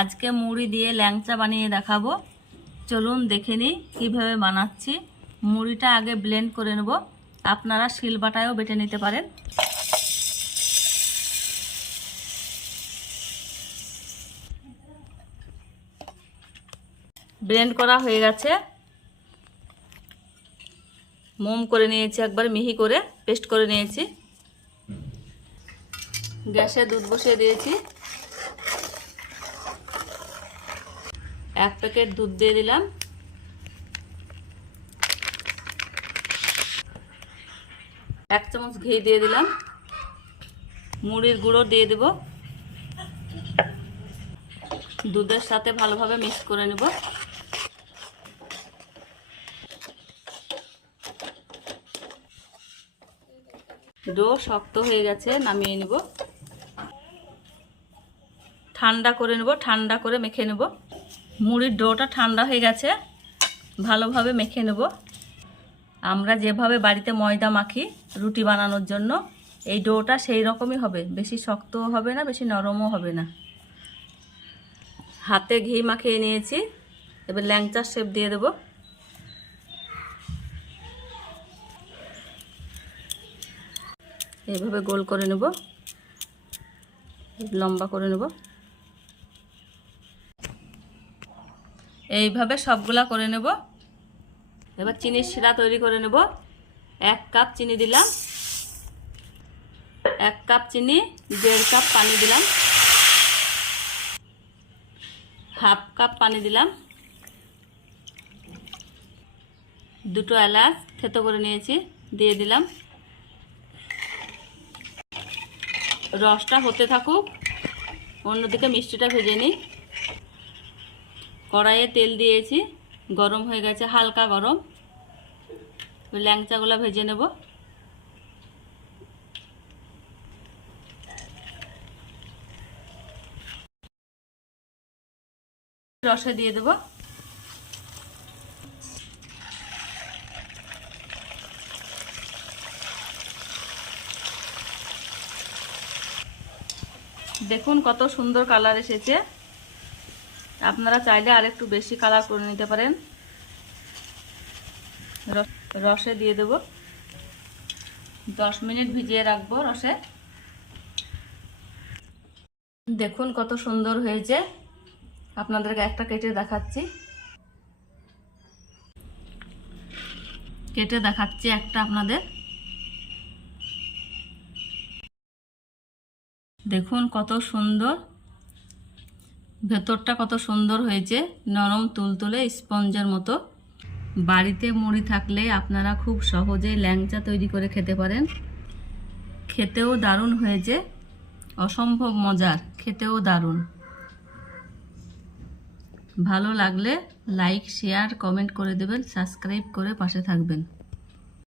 আজকে মুড়ি দিয়ে ল্যাংচা বানিয়ে দেখাবো। চলুন দেখে নিই কীভাবে বানাচ্ছি। মুড়িটা আগে ব্লেন্ড করে নেব। আপনারা শিলবাটায়ও বেটে নিতে পারেন। ব্লেন্ড করা হয়ে গেছে। মোম করে নিয়েছি একবার, মিহি করে, পেস্ট করে নিয়েছি। গ্যাসে দুধ বসিয়ে দিয়েছি। এক প্যাকেট দুধ দিয়ে দিলাম। এক চামচ ঘি দিয়ে দিলাম। মুড়ির গুঁড়ো দিয়ে দেব। দুধের সাথে ভালোভাবে মিক্স করে নেব। ডো শক্ত হয়ে গেছে, নামিয়ে নেব। ঠান্ডা করে নেব, ঠান্ডা করে মেখে নেব। মুড়ির ডোটা ঠান্ডা হয়ে গেছে, ভালোভাবে মেখে নেব। আমরা যেভাবে বাড়িতে ময়দা মাখি, রুটি বানানোর জন্য, এই ডোটা সেই রকমই হবে। বেশি শক্তও হবে না, বেশি নরমও হবে না। হাতে ঘি মাখিয়ে নিয়েছি, এবার ল্যাংচার শেপ দিয়ে দেব। এইভাবে গোল করে নেব, লম্বা করে নেব। এইভাবে সবগুলা করে নেব। এবার চিনির শিরা তৈরি করে নেব। এক কাপ চিনি দিলাম। এক কাপ চিনি, দেড় কাপ পানি দিলাম। হাফ কাপ পানি দিলাম। দুটো এলাচ থেতো করে নিয়েছি, দিয়ে দিলাম। রসটা হতে থাকুক, অন্যদিকে মিষ্টিটা ভেজে নিই। কড়াইয়ে তেল দিয়েছি। গরম হয়ে গেছে, হালকা গরম। ওই ল্যাংচাগুলো ভেজে নেব। রসে দিয়ে দেব। দেখুন কত সুন্দর কালার এসেছে। আপনারা চাইলে আর একটু বেশি কালার করে নিতে পারেন। রসে দিয়ে দেব। দশ মিনিট ভিজিয়ে রাখব রসে। দেখুন কত সুন্দর হয়েছে। আপনাদেরকে একটা কেটে দেখাচ্ছি। কেটে দেখাচ্ছি একটা আপনাদের। দেখুন কত সুন্দর। ভেতরটা কত সুন্দর হয়েছে, নরম তুলতুলে স্পঞ্জের মতো। বাড়িতে মুড়ি থাকলে আপনারা খুব সহজে ল্যাংচা তৈরি করে খেতে পারেন। খেতেও দারুণ হয়েছে, অসম্ভব মজার, খেতেও দারুণ। ভালো লাগলে লাইক, শেয়ার, কমেন্ট করে দেবেন, সাবস্ক্রাইব করে পাশে থাকবেন।